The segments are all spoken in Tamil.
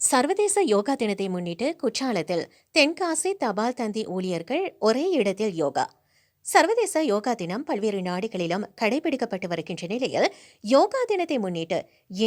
சர்வதேச யோகா தினத்தை முன்னிட்டு குற்றாலத்தில் தென்காசி தபால் தந்தி ஊழியர்கள் ஒரே இடத்தில் யோகா. சர்வதேச யோகா தினம் பல்வேறு நாடுகளிலும் கடைபிடிக்கப்பட்டு வருகின்ற நிலையில் யோகா தினத்தை முன்னிட்டு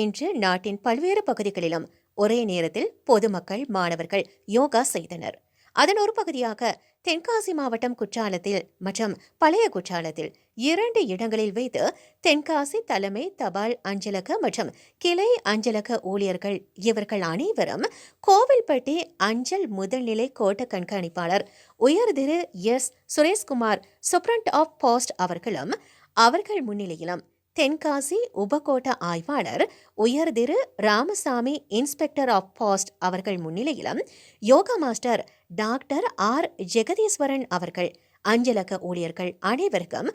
இன்று நாட்டின் பல்வேறு பகுதிகளிலும் ஒரே நேரத்தில் பொதுமக்கள் மாணவர்கள் யோகா செய்தனர். அதன் ஒரு பகுதியாக தென்காசி மாவட்டம் குற்றாலத்தில் மற்றும் பழைய குற்றாலத்தில் 2 இடங்களில் வைத்து தென்காசி தலைமை தபால் அஞ்சலக மற்றும் கிளை அஞ்சலக ஊழியர்கள் இவர்கள் அனைவரும் கோவில்பட்டி அஞ்சல் முதல்நிலை கோட்ட கண்காணிப்பாளர் உயர் Thiru S Sureshkumar superintendent of post அவர்கள் முன்னிலையிலும் தென்காசி உபகோட்ட ஆய்வாளர் உயர் Thiru Ramasamy inspector of post அவர்கள் முன்னிலையிலும் yoga master doctor R Jegadeeswaran அவர்கள் அஞ்சலக ஊழியர்கள் அனைவருக்கும்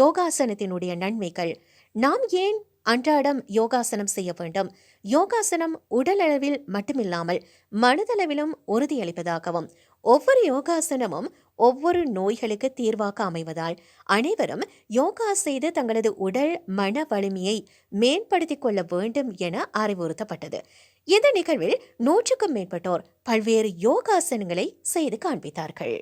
யோகாசனத்தினுடைய நன்மைகள், நாம் ஏன் அன்றாடம் யோகாசனம் செய்ய வேண்டும், யோகாசனம் உடலளவில் மட்டுமில்லாமல் மனதளவிலும் உறுதியளிப்பதாகவும் ஒவ்வொரு யோகாசனமும் ஒவ்வொரு நோய்களுக்கு தீர்வாக அமைவதால் அனைவரும் யோகா செய்து தங்களது உடல் மன வலிமையை மேம்படுத்திக் கொள்ள வேண்டும் என அறிவுறுத்தப்பட்டது. இந்த நிகழ்வில் 100க்கும் மேற்பட்டோர் பல்வேறு யோகாசனங்களை செய்து காண்பித்தார்கள்.